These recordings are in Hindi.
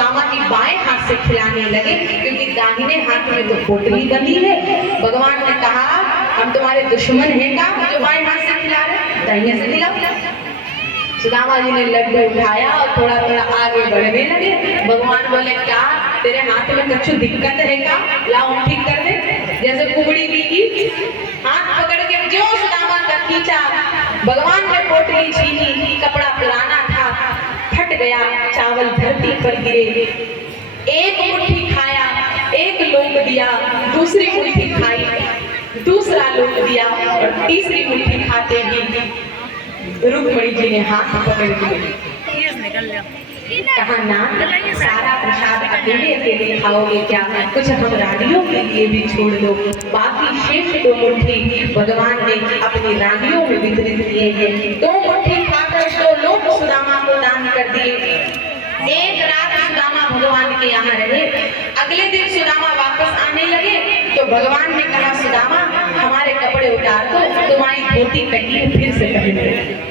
सुदामा जी बाएं हाथ से खिलाने लगे, क्योंकि दाहिने हाथ में तो पोटली बंधी है। भगवान ने कहा हम तुम्हारे दुश्मन हैं का जो बाएं हाथ से खिला रहे, दाहिने से खिलाओ। सुदामा जी ने लड्डू उठाया और थोड़ा थोड़ा आगे बढ़ने लगे। भगवान बोले क्या तेरे हाथ में कुछ दिक्कत है का, लाओ ठीक कर दे। जैसे कुबड़ी की हाथ पकड़ के जो सुदामा का खींचा, भगवान ने पोटली छीनी, कपड़ा पुराना था, फट गया, चावल धरती पर गिरे। एक मुट्ठी खाया, एक लोक दिया, दूसरी मुट्ठी खाई, दूसरा लोक दिया, और तीसरी मुट्ठी खाते ही रुक्मणी जी ने हाथ पकड़ लिए। कहा ना सारा प्रसाद अकेले अकेले खाओगे क्या, कुछ हम रानियों के लिए भी छोड़ दो। बाकी शेष 2 मुट्ठी भगवान ने अपनी रानियों में वितरित किए हैं। 2 मुट्ठी खाकर 2 लोग सुदामा को दान कर दिए। एक रात सुदामा भगवान के यहाँ रहे। अगले दिन सुदामा वापस आने लगे तो भगवान ने कहा सुदामा हमारे कपड़े उतार दो, तुम्हारी धोती कटी फिर से पहन लो।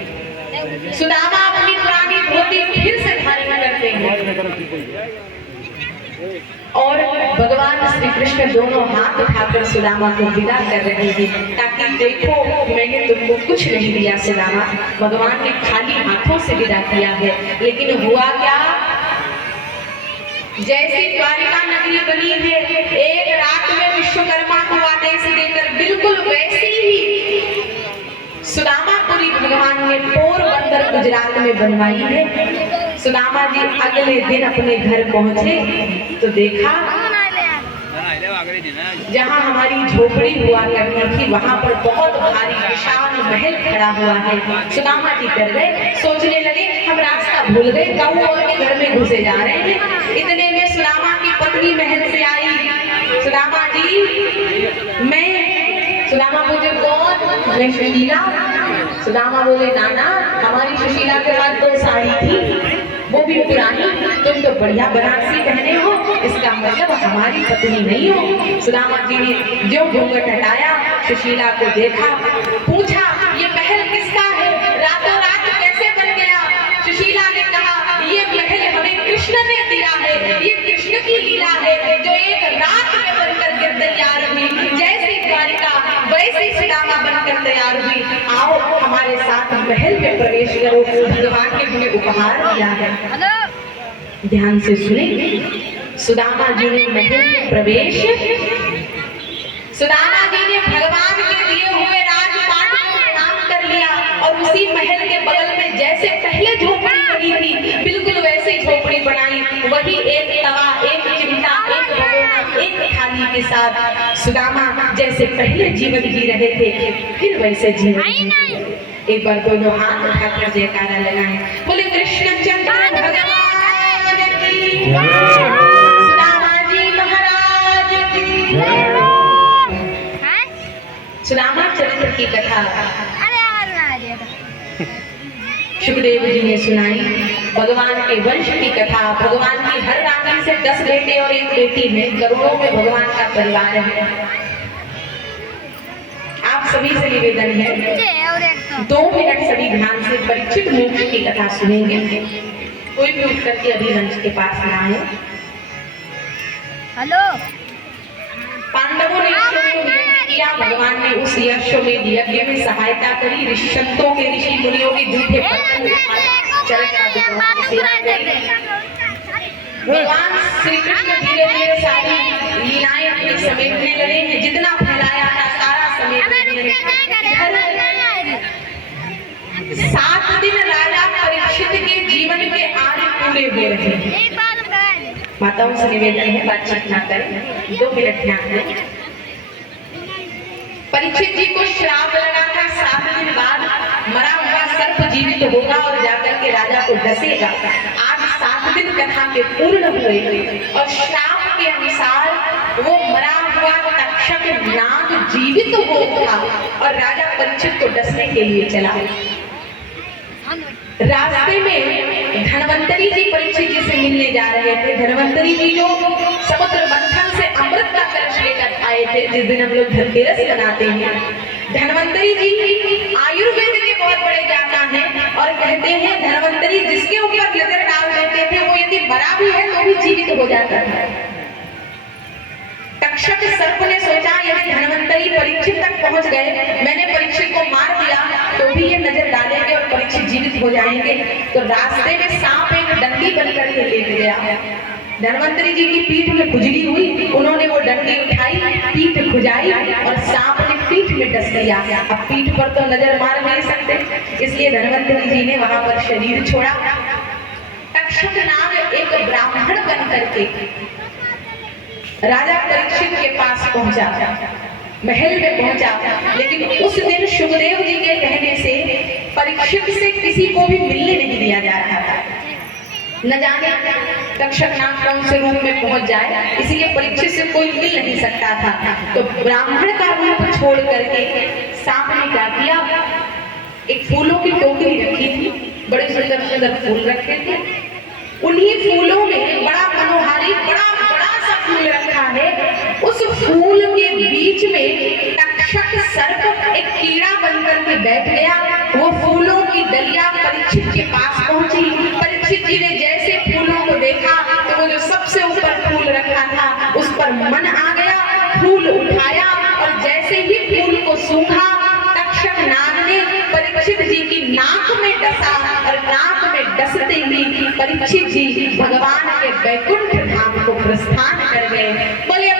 सुदामा अपनी पुरानी धोती फिर से धारण करते हैं और भगवान श्री कृष्ण दोनों हाथ उठाकर सुदामा को विदा कर रहे हैं, ताकि देखो मैंने तुमको कुछ नहीं दिया सुदामा। भगवान ने खाली हाथों से विदा किया है, लेकिन हुआ क्या, जैसी द्वारिका नगरी बनी है, एक रात में विश्वकर्मा को आदेश देकर बिल्कुल वैसी ही सुदामापुरी भगवान ने पोरबंदर गुजरात में बनवाई है। सुदामा जी अगले दिन अपने घर पहुंचे तो देखा जहां हमारी झोपड़ी हुआ करती थी वहां पर बहुत भारी विशाल महल खड़ा हुआ है। सुदामा जी डर गए, सोचने लगे हम रास्ता भूल गए, गऊ और के घर में घुसे जा रहे हैं। इतने में सुदामा की पत्नी महल से आई। सुदामा जी मैं, सुदामा मुझे कौन, मैं सुशीला। सुदामा बोले नाना हमारी सुशीला के पास 2 साड़ी थी, वो भी पुरानी, तुम तो बढ़िया बनारसी पहने हो, इसका मतलब हमारी पत्नी नहीं हो। सुदामा जी ने जो घूंघट हटाया, सुशीला को देखा, पूछा ये महल किसका है, रातों रात कैसे बन गया। सुशीला ने कहा ये महल हमें कृष्ण ने दिया है, ये कृष्ण की लीला है जो एक रात में बनकर के तैयार हुई। जैसी द्वारिका वैसी सुदामा बनकर तैयार हुई। आओ हमारे साथ महल में प्रवेश करो, भगवान ने हमें उपहार दिया है। ध्यान से सुनेंगे। सुदामा जी ने महल में प्रवेश, सुदामा जी ने भगवान के दिए हुए राजपाट को प्रणाम कर लिया और उसी महल के बगल में जैसे पहले झोपड़ी बनी थी बिल्कुल वैसे झोपड़ी बनाई। वही एक तवा, एक चिमटा, एक भगोना, एक थाली के साथ सुदामा जैसे पहले जीवन जी रहे थे फिर वैसे जीवन। एक बार दोनों हाथ उठाकर जयकारा लगाएं, बोले कृष्णचंद्र भगवान की, सुदामा जी महाराज की। सुदामा चरित्र की कथा सुखदेव जी ने सुनाई। भगवान के वंश की कथा। भगवान की हर रानी से 10 बेटे और 1 बेटी है। करोड़ों में भगवान का परिवार है। आप सभी से निवेदन है 2 मिनट सभी ध्यान से परीक्षित मोक्ष की कथा सुनेंगे। कोई भी उठ करके अभी मंच के पास ना आए। हेलो। पांडवों ने किया, भगवान ने उस यज्ञ में सहायता करी। ऋषियों के ऋषि मुनियों के जूठे भगवान श्री कृष्ण धीरे धीरे सारी लीलाएं अपनी समेटने लगे हैं। जितना फैलाया था सारा समेटने लगे। 7 दिन राजा परीक्षित के जीवन के आने पूरे हुए रहे। माताओं से निवेदन है बातचीत ना करें, 2 मिनट ध्यान दें। परीक्षित जी को श्राप लगा था 7 दिन बाद मरा हुआ सर्प जीवित होगा और जाकर के राजा को डसेगा। आज 7 दिन कथा के पूर्ण हुए और श्राप के अनुसार वो मरा हुआ तक्षक नाग जीवित होगा और राजा परीक्षित को डसने के लिए चला। रास्ते में धनवंतरी जी परीक्षित जी से मिलने जा रहे थे। धनवंतरी जी जो समुद्र मंथन से अमृत का कलश लेकर आए थे, जिस दिन हम लोग धनतेरस मनाते हैं। धनवंतरी जी आयुर्वेद के बहुत बड़े ज्ञाता का है और कहते हैं धन्वंतरी जिसके ऊपर नजर डाल देते थे वो यदि मरा भी है तो भी जीवित हो जाता था। तक्षक सर्प ने सोचा यदि धन्वंतरी परीक्षित तक पहुंच गए, मैंने परीक्षित को मार दिया तो भी ये नजर डालेंगे और परीक्षित जीवित हो जाएंगे। तो रास्ते में सांप एक डंडी बनकर के लेके गया। धन्वंतरी जी की पीठ में खुजली हुई, उन्होंने वो डंडी उठाई, पीठ खुजाई और सांप ने पीठ में डस दिया। अब पीठ पर तो नजर मार नहीं सकते, इसलिए धन्वंतरी जी ने वहां पर शरीर छोड़ा। तक्षक नाग एक ब्राह्मण बन करके राजा परीक्षित के पास पहुंचा, महल में पहुंचा, लेकिन उस दिन सुखदेव जी के कहने से परीक्षित से किसी को भी मिलने नहीं दिया जा रहा था। न जाने तक्षक नाग कौन से रूप में पहुंच जाए, इसीलिए परीक्षित से कोई मिल नहीं सकता था। तो ब्राह्मण का रूप छोड़ करके सांप ने क्या किया, एक फूलों की टोकरी रखी थी, बड़े सुंदर सुंदर फूल रखे थे, उन्हीं फूलों में बड़ा मनोहारी बड़ा सा फूल रखा है। उस फूल के बीच में तक्षक सर्प एक कीड़ा बनकर के बैठ गया। वो फूलों की डलिया परीक्षित के पास पहुंची। परीक्षित जी ने जैसे फूलों को देखा तो वो जो सबसे ऊपर फूल रखा था उस पर मन आ गया, फूल उठाया और जैसे ही फूल को सूंघा तक्षक नाग ने परीक्षित जी की नाक में डसा और नाक में डसते ही परीक्षित जी भगवान के वैकुंठ धाम को प्रस्थान कर गए। बोले